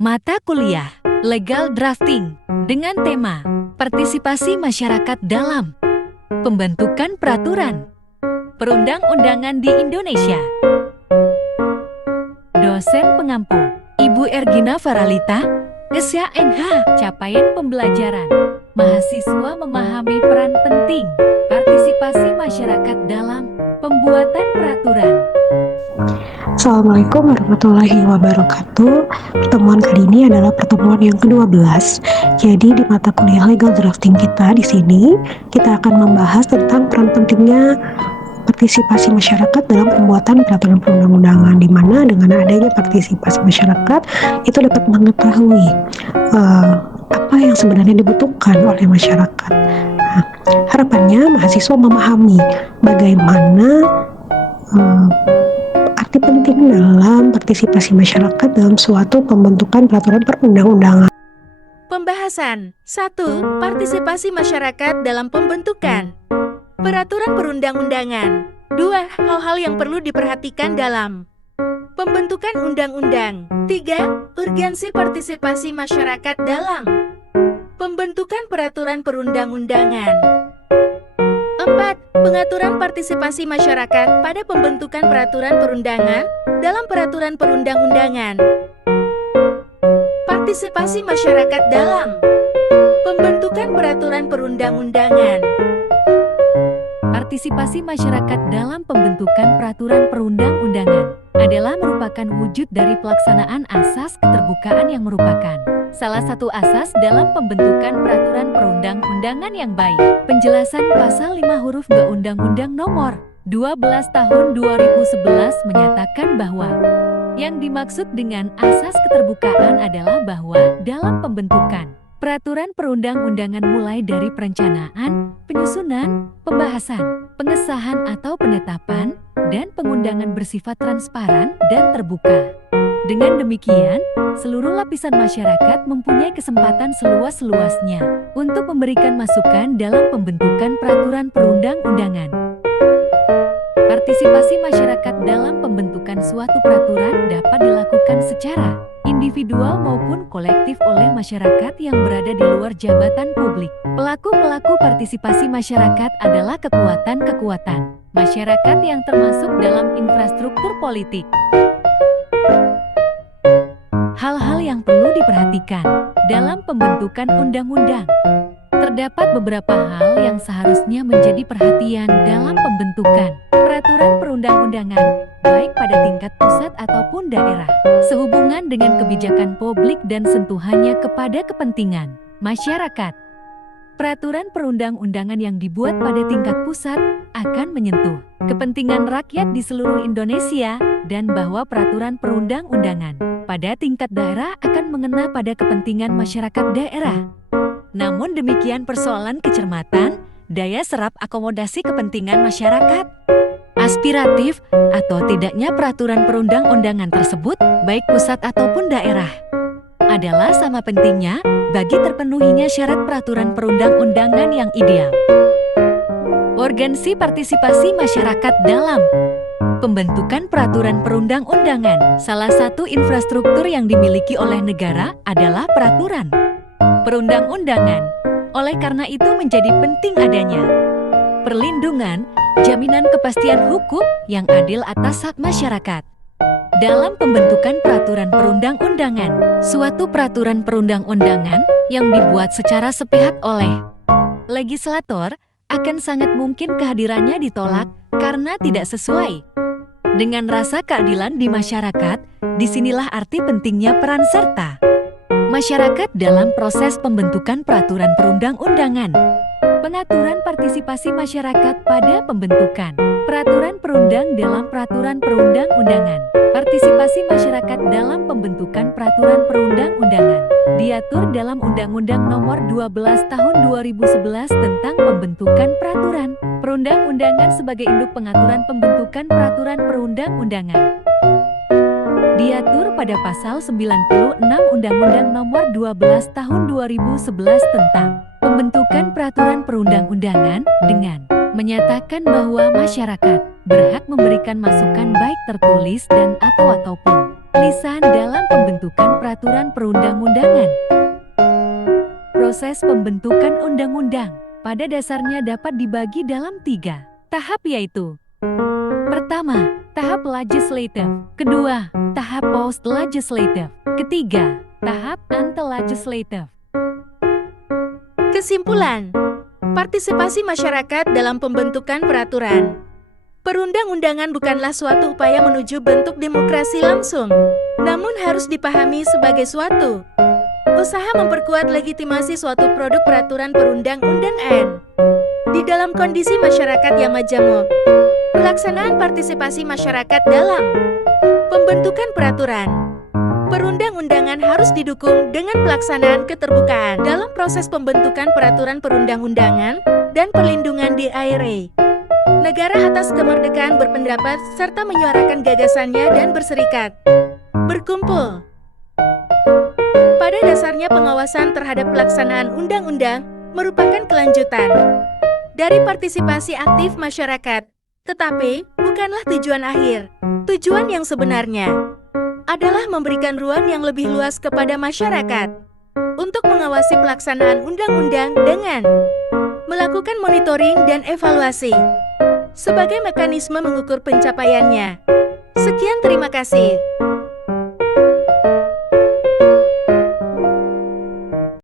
Mata kuliah Legal Drafting dengan tema Partisipasi Masyarakat dalam Pembentukan Peraturan Perundang-undangan di Indonesia. Dosen pengampu Ibu Ergina Faralita, SHNH. Capaian pembelajaran mahasiswa memahami peran penting partisipasi masyarakat dalam pembuatan peraturan. Assalamualaikum warahmatullahi wabarakatuh. Pertemuan kali ini adalah pertemuan yang ke-12. Jadi di mata kuliah Legal Drafting kita di sini kita akan membahas tentang peran pentingnya partisipasi masyarakat dalam pembuatan peraturan perundang-undangan, di mana dengan adanya partisipasi masyarakat itu dapat mengetahui apa yang sebenarnya dibutuhkan oleh masyarakat. Nah, harapannya mahasiswa memahami bagaimana arti penting dalam partisipasi masyarakat dalam suatu pembentukan peraturan perundang-undangan. Pembahasan 1. Partisipasi masyarakat dalam pembentukan peraturan perundang-undangan. 2. Hal-hal yang perlu diperhatikan dalam pembentukan undang-undang. 3. Urgensi partisipasi masyarakat dalam pembentukan peraturan perundang-undangan. 4. Pengaturan partisipasi masyarakat pada pembentukan peraturan perundangan dalam peraturan perundang-undangan. Partisipasi masyarakat dalam pembentukan peraturan perundang-undangan. Partisipasi masyarakat dalam pembentukan peraturan perundang-undangan adalah merupakan wujud dari pelaksanaan asas keterbukaan yang merupakan salah satu asas dalam pembentukan peraturan perundang-undangan yang baik. Penjelasan pasal 5 huruf G Undang-Undang Nomor 12 Tahun 2011 menyatakan bahwa yang dimaksud dengan asas keterbukaan adalah bahwa dalam pembentukan peraturan perundang-undangan mulai dari perencanaan, penyusunan, pembahasan, pengesahan atau penetapan, dan pengundangan bersifat transparan dan terbuka. Dengan demikian, seluruh lapisan masyarakat mempunyai kesempatan seluas-luasnya untuk memberikan masukan dalam pembentukan peraturan perundang-undangan. Partisipasi masyarakat dalam pembentukan suatu peraturan dapat dilakukan secara individual maupun kolektif oleh masyarakat yang berada di luar jabatan publik. Pelaku-pelaku partisipasi masyarakat adalah kekuatan-kekuatan masyarakat yang termasuk dalam infrastruktur politik. Hal-hal yang perlu diperhatikan dalam pembentukan undang-undang. Terdapat beberapa hal yang seharusnya menjadi perhatian dalam pembentukan peraturan perundang-undangan, baik pada tingkat pusat ataupun daerah, sehubungan dengan kebijakan publik dan sentuhannya kepada kepentingan masyarakat. Peraturan perundang-undangan yang dibuat pada tingkat pusat akan menyentuh kepentingan rakyat di seluruh Indonesia, dan bahwa peraturan perundang-undangan pada tingkat daerah akan mengena pada kepentingan masyarakat daerah. Namun demikian, persoalan kecermatan, daya serap akomodasi kepentingan masyarakat, aspiratif atau tidaknya peraturan perundang-undangan tersebut, baik pusat ataupun daerah, adalah sama pentingnya bagi terpenuhinya syarat peraturan perundang-undangan yang ideal. Urgensi partisipasi masyarakat dalam pembentukan peraturan perundang-undangan. Salah satu infrastruktur yang dimiliki oleh negara adalah peraturan perundang-undangan. Oleh karena itu menjadi penting adanya perlindungan, jaminan kepastian hukum yang adil atas hak masyarakat. Dalam pembentukan peraturan perundang-undangan, suatu peraturan perundang-undangan yang dibuat secara sepihak oleh legislator akan sangat mungkin kehadirannya ditolak karena tidak sesuai dengan rasa keadilan di masyarakat. Disinilah arti pentingnya peran serta masyarakat dalam proses pembentukan peraturan perundang-undangan. Pengaturan partisipasi masyarakat pada pembentukan peraturan perundang dalam peraturan perundang-undangan. Partisipasi masyarakat dalam pembentukan peraturan perundang-undangan diatur dalam Undang-Undang Nomor 12 Tahun 2011 tentang pembentukan peraturan perundang-undangan sebagai induk pengaturan pembentukan peraturan perundang-undangan. Diatur pada pasal 96 Undang-Undang Nomor 12 Tahun 2011 tentang pembentukan peraturan perundang-undangan dengan menyatakan bahwa masyarakat berhak memberikan masukan baik tertulis dan ataupun Lisan dalam pembentukan peraturan perundang-undangan. Proses pembentukan undang-undang pada dasarnya dapat dibagi dalam 3 tahap, yaitu: pertama, tahap legislative; kedua, tahap post-legislative; ketiga, tahap ante-legislative. Kesimpulan, partisipasi masyarakat dalam pembentukan peraturan perundang-undangan bukanlah suatu upaya menuju bentuk demokrasi langsung, namun harus dipahami sebagai suatu usaha memperkuat legitimasi suatu produk peraturan perundang-undangan. Di dalam kondisi masyarakat yang majemuk, pelaksanaan partisipasi masyarakat dalam pembentukan peraturan perundang-undangan harus didukung dengan pelaksanaan keterbukaan dalam proses pembentukan peraturan perundang-undangan dan perlindungan DIRA negara atas kemerdekaan berpendapat serta menyuarakan gagasannya dan berserikat, berkumpul. Pada dasarnya pengawasan terhadap pelaksanaan undang-undang merupakan kelanjutan dari partisipasi aktif masyarakat, tetapi bukanlah tujuan akhir. Tujuan yang sebenarnya adalah memberikan ruang yang lebih luas kepada masyarakat untuk mengawasi pelaksanaan undang-undang dengan melakukan monitoring dan evaluasi sebagai mekanisme mengukur pencapaiannya. Sekian, terima kasih.